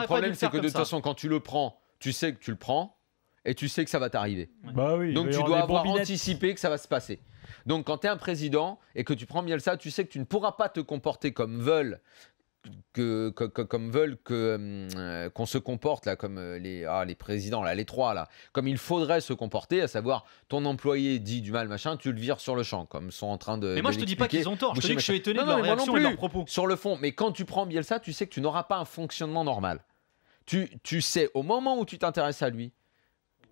Le problème, c'est que de toute façon, quand tu le prends, tu sais que tu le prends et tu sais que ça va t'arriver. Bah oui, donc tu dois avoir anticipé que ça va se passer. Donc quand tu es un président et que tu prends Bielsa, tu sais que tu ne pourras pas te comporter comme veulent qu'on se comporte là, comme les présidents là, les trois là, comme il faudrait se comporter, à savoir ton employé dit du mal machin, tu le vires sur le champ, comme sont en train de. Mais moi je te dis pas qu'ils ont tort, je te dis que je suis étonné de leur réaction et de leurs propos. Sur le fond, mais quand tu prends Bielsa, tu sais que tu n'auras pas un fonctionnement normal. Tu sais au moment où tu t'intéresses à lui,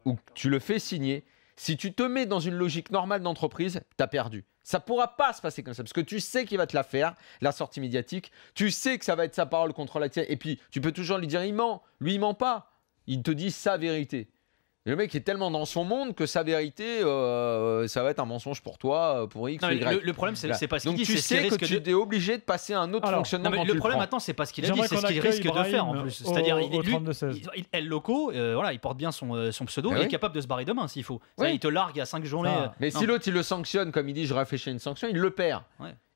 où tu le fais signer, si tu te mets dans une logique normale d'entreprise, t'as perdu. Ça pourra pas se passer comme ça, parce que tu sais qu'il va te la faire, la sortie médiatique. Tu sais que ça va être sa parole contre la tienne. Et puis, tu peux toujours lui dire, il ment. Lui, il ment pas. Il te dit sa vérité. Et le mec est tellement dans son monde que sa vérité, ça va être un mensonge pour toi, pour X ou Y. Le problème, c'est pas ce qu'il dit. Donc tu sais que tu es obligé de passer à un autre fonctionnement. Non, mais le problème maintenant, c'est pas ce qu'il a dit, c'est ce qu'il risque de faire en plus. C'est-à-dire, El Loco, voilà, il porte bien son pseudo, il est capable de se barrer demain s'il faut. Il te largue à 5 journées. Mais si l'autre il le sanctionne, comme il dit, je réfléchis à une sanction, il le perd.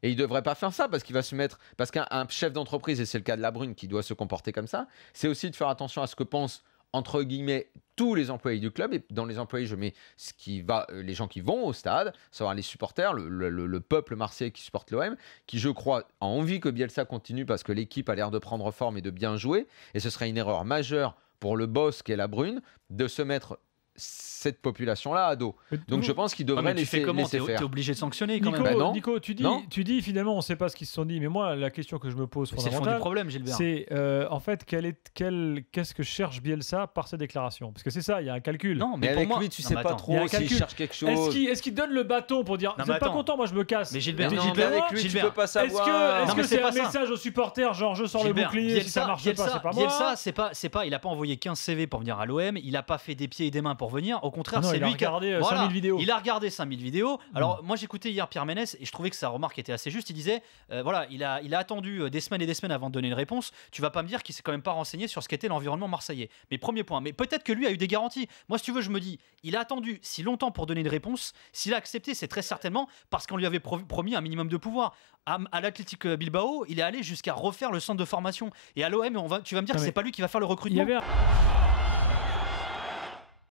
Et il devrait pas faire ça parce qu'il va se mettre. Parce qu'un chef d'entreprise, et c'est le cas de Labrune qui doit se comporter comme ça, c'est aussi de faire attention à ce que pensent, entre guillemets, tous les employés du club. Et dans les employés, je mets les gens qui vont au stade, savoir les supporters, le peuple marseillais qui supporte l'OM, qui, je crois, a envie que Bielsa continue parce que l'équipe a l'air de prendre forme et de bien jouer. Et ce serait une erreur majeure pour le boss qu'est Labrune de se mettre cette population-là à dos. Donc je pense qu'il devrait laisser faire. T'es obligé de sanctionner quand même. Non. Nico, tu dis finalement on ne sait pas ce qu'ils se sont dit, mais moi la question que je me pose fondamentale, c'est en fait qu'est-ce que cherche Bielsa par ces déclarations? Parce que c'est ça, il y a un calcul. Non, mais avec lui tu sais pas trop s'il cherche quelque chose. Est-ce qu'il donne le bâton pour dire vous n'êtes pas content, moi je me casse? Mais Gilbert, avec lui tu peux pas savoir. Est-ce que c'est un message aux supporters genre je sors le bouclier si ça marche pas, c'est pas moi? Bielsa, il a pas envoyé 15 CV pour venir à l'OM, il a pas fait des pieds et des mains pour venir, au contraire c'est lui qui a regardé 5000 vidéos. Il a regardé 5000 vidéos. Alors moi j'écoutais hier Pierre Ménès et je trouvais que sa remarque était assez juste. Il disait voilà, il a attendu des semaines et des semaines avant de donner une réponse. Tu vas pas me dire qu'il s'est quand même pas renseigné sur ce qu'était l'environnement marseillais. Mais premier point, mais peut-être que lui a eu des garanties. Moi si tu veux, je me dis, il a attendu si longtemps pour donner une réponse. S'il a accepté, c'est très certainement parce qu'on lui avait promis un minimum de pouvoir. À l'Athletic Bilbao, il est allé jusqu'à refaire le centre de formation. Et à l'OM, tu vas me dire que c'est pas lui qui va faire le recrutement.